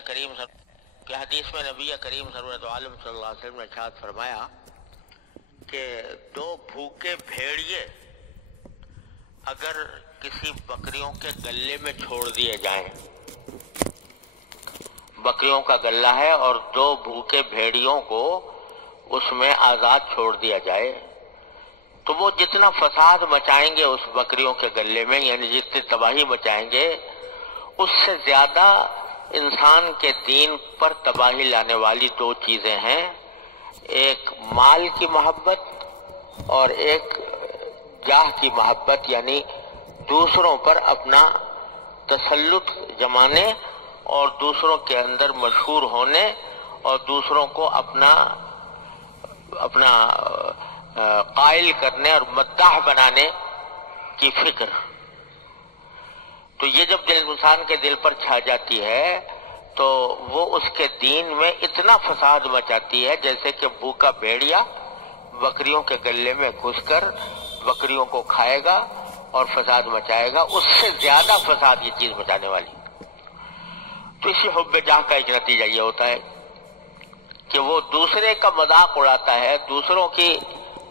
کریم کہ حدیث میں نبی کریم سرورت عالم صلی اللہ علیہ وسلم نے ارشاد فرمایا کہ دو بھوکے بھیڑیے اگر کسی بکریوں کے گلے میں چھوڑ دیے جائیں، بکریوں کا گلہ ہے اور دو بھوکے بھیڑیوں کو اس میں آزاد چھوڑ دیا جائے، تو وہ جتنا فساد مچائیں گے اس بکریوں کے گلے میں، یعنی جتنی تباہی مچائیں گے، اس سے زیادہ انسان کے دین پر تباہی لانے والی دو چیزیں ہیں، ایک مال کی محبت اور ایک جاہ کی محبت، یعنی دوسروں پر اپنا تسلط جمانے اور دوسروں کے اندر مشہور ہونے اور دوسروں کو اپنا قائل کرنے اور مداح بنانے کی فکر۔ تو یہ جب دل انسان کے دل پر چھا جاتی ہے تو وہ اس کے دین میں اتنا فساد مچاتی ہے جیسے کہ بھوکا بھیڑیا بکریوں کے گلے میں گھس کر بکریوں کو کھائے گا اور فساد مچائے گا، اس سے زیادہ فساد یہ چیز مچانے والی۔ تو اسی حب جاہ کا ایک نتیجہ یہ ہوتا ہے کہ وہ دوسرے کا مذاق اڑاتا ہے، دوسروں کی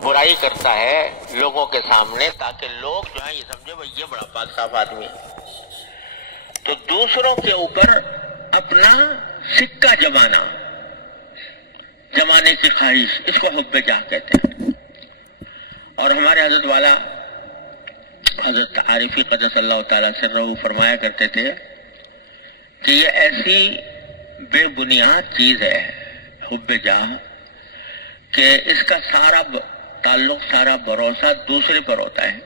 برائی کرتا ہے لوگوں کے سامنے، تاکہ لوگ جو ہیں یہ سمجھے بھائی یہ بڑا پاک صاف آدمی ہے۔ تو دوسروں کے اوپر اپنا سکہ جمانے کی خواہش، اس کو حب جاہ کہتے ہیں۔ اور ہمارے حضرت والا حضرت عارفی قدس اللہ تعالیٰ سرہ فرمایا کرتے تھے کہ یہ ایسی بے بنیاد چیز ہے حب جاہ کہ اس کا سارا تعلق، سارا بھروسہ دوسرے پر ہوتا ہے۔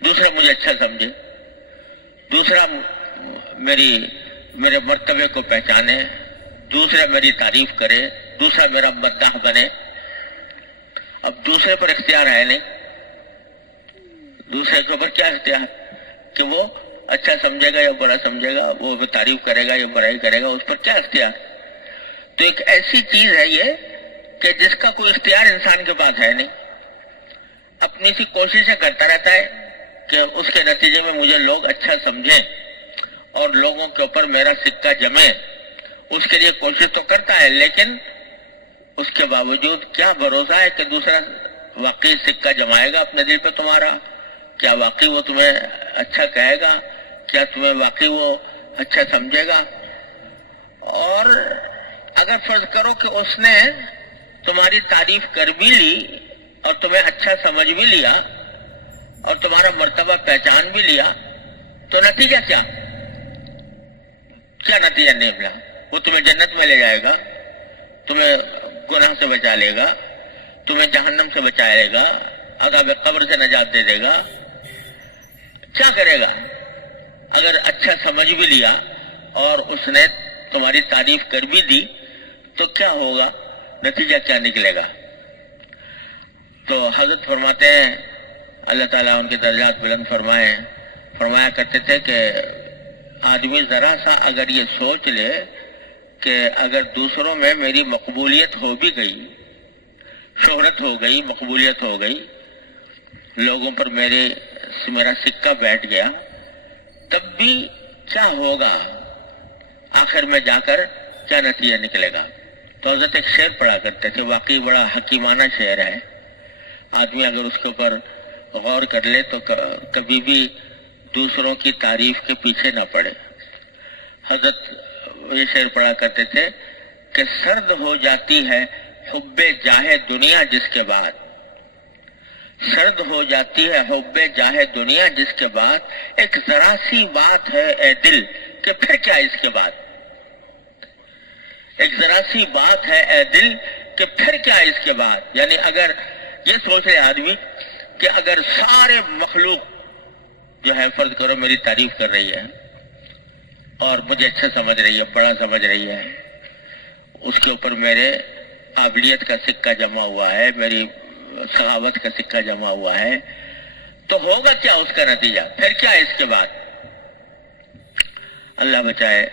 دوسرا مجھے اچھا سمجھے، دوسرا میرے مرتبے کو پہچانے، دوسرا میری تعریف کرے، دوسرا میرا مداح بنے۔ اب دوسرے پر اختیار ہے نہیں، دوسرے کے اوپر کیا اختیار کہ وہ اچھا سمجھے گا یا برا سمجھے گا، وہ تعریف کرے گا یا برائی کرے گا، اس پر کیا اختیار؟ تو ایک ایسی چیز ہے یہ کہ جس کا کوئی اختیار انسان کے پاس ہے نہیں، اپنی سی کوششیں کرتا رہتا ہے کہ اس کے نتیجے میں مجھے لوگ اچھا سمجھیں اور لوگوں کے اوپر میرا سکہ جمے، اس کے لیے کوشش تو کرتا ہے، لیکن اس کے باوجود کیا بھروسہ ہے کہ دوسرا واقعی سکہ جمائے گا اپنے دل پہ تمہارا؟ کیا واقعی وہ تمہیں اچھا کہے گا؟ کیا تمہیں واقعی وہ اچھا سمجھے گا؟ اور اگر فرض کرو کہ اس نے تمہاری تعریف کر بھی لی اور تمہیں اچھا سمجھ بھی لیا اور تمہارا مرتبہ پہچان بھی لیا، تو نتیجہ کیا نتیجہ نہیں ملا؟ وہ تمہیں جنت میں لے جائے گا، تمہیں گناہ سے بچا لے گا، تمہیں جہنم سے بچائے گا، عذاب قبر سے نجات دے دے گا۔ کیا کرے گا؟ اگر اچھا سمجھ بھی لیا اور اس نے تمہاری تعریف کر بھی دی تو کیا ہوگا؟ نتیجہ کیا نکلے گا؟ تو حضرت فرماتے ہیں، اللہ تعالیٰ ان کے درجات بلند فرمایا کرتے تھے کہ آدمی ذرا سا اگر یہ سوچ لے کہ اگر دوسروں میں میری مقبولیت ہو بھی گئی، شہرت ہو گئی، مقبولیت ہو گئی، لوگوں پر میرا سکہ بیٹھ گیا، تب بھی کیا ہوگا؟ آخر میں جا کر کیا نتیجہ نکلے گا؟ تو حضرت ایک شعر پڑھا کرتے تھے، واقعی بڑا حکیمانہ شعر ہے، آدمی اگر اس کے اوپر غور کر لے تو کبھی بھی دوسروں کی تعریف کے پیچھے نہ پڑے۔ حضرت یہ شعر پڑھا کرتے تھے کہ سرد ہو جاتی ہے حب جاہ دنیا جس کے بعد، سرد ہو جاتی ہے حب جاہ دنیا جس کے بعد، ایک ذرا سی بات ہے اے دل کہ پھر کیا اس کے بعد، ایک ذرا سی بات ہے اے دل کہ پھر کیا اس کے بعد۔ یعنی اگر یہ سوچ رہے آدمی کہ اگر سارے مخلوق جو ہے فرض کرو میری تعریف کر رہی ہے اور مجھے اچھا سمجھ رہی ہے، بڑا سمجھ رہی ہے، اس کے اوپر میرے قابلیت کا سکہ جمع ہوا ہے، میری سخاوت کا سکہ جمع ہوا ہے، تو ہوگا کیا اس کا نتیجہ؟ پھر کیا اس کے بعد؟ اللہ بچائے۔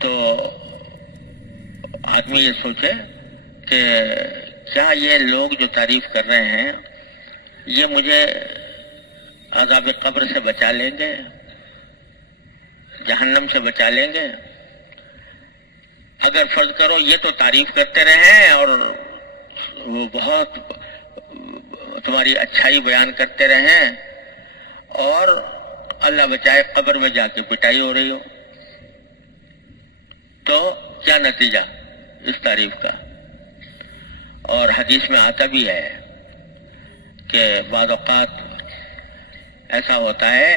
تو آدمی یہ سوچے کہ کیا یہ لوگ جو تعریف کر رہے ہیں یہ مجھے عذاب قبر سے بچا لیں گے، جہنم سے بچا لیں گے، اگر فرض کرو یہ تو تعریف کرتے رہیں اور وہ بہت تمہاری اچھائی بیان کرتے رہیں اور اللہ بچائے قبر میں جا کے پٹائی ہو رہی ہو، تو کیا نتیجہ اس تعریف کا؟ اور حدیث میں آتا بھی ہے کہ بعض اوقات ایسا ہوتا ہے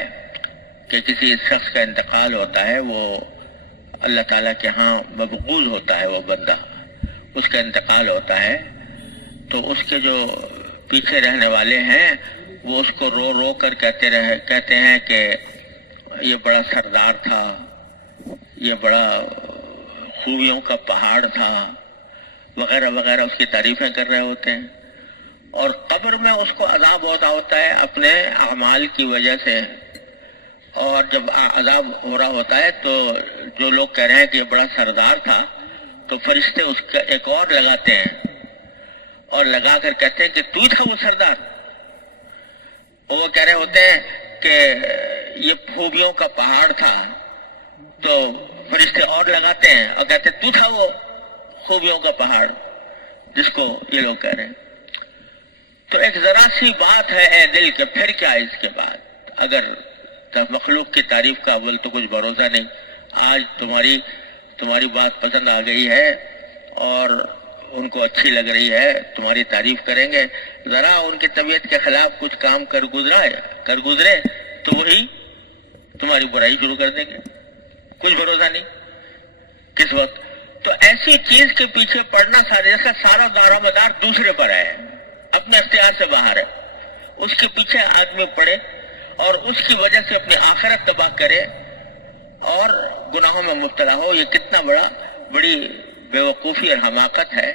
کہ کسی شخص کا انتقال ہوتا ہے، وہ اللہ تعالیٰ کے ہاں مبغوض ہوتا ہے، وہ بندہ، اس کا انتقال ہوتا ہے، تو اس کے جو پیچھے رہنے والے ہیں وہ اس کو رو رو کر کہتے ہیں کہ یہ بڑا سردار تھا، یہ بڑا خوبیوں کا پہاڑ تھا، وغیرہ وغیرہ، اس کی تعریفیں کر رہے ہوتے ہیں. اور قبر میں اس کو عذاب ہوتا ہے اپنے اعمال کی وجہ سے. اور جب عذاب ہو رہا ہوتا ہے تو جو لوگ کہہ رہے ہیں کہ یہ بڑا سردار تھا، تو فرشتے اس کا ایک اور لگاتے ہیں اور لگا کر کہتے ہیں کہ تو ہی تھا وہ سردار. وہ کہہ رہے ہوتے ہیں کہ یہ خوبیوں کا پہاڑ تھا، تو فرشتے اور لگاتے ہیں اور کہتے ہیں تو تھا وہ خوبیوں کا پہاڑ جس کو یہ لوگ کہہ رہے ہیں. تو ایک ذرا سی بات ہے اے دل کہ پھر کیا اس کے بعد؟ اگر مخلوق کی تعریف کا اول تو کچھ بھروسہ نہیں. آج تمہاری بات پسند آ گئی ہے اور ان کو اچھی لگ رہی ہے، تمہاری تعریف کریں گے، ذرا ان کی طبیعت کے خلاف کچھ کام کر گزرے تو وہی تمہاری برائی شروع کر دیں گے. کچھ بھروسہ نہیں کس وقت. تو ایسی چیز کے پیچھے پڑنا سارا دار مدار دوسرے پر ہے، اپنے اختیار سے باہر ہے. اس کے پیچھے آدمی پڑے اور اس کی وجہ سے اپنی آخرت تباہ کرے اور گناہوں میں مبتلا ہو، یہ کتنا بڑی بیوقوفی اور حماقت ہے.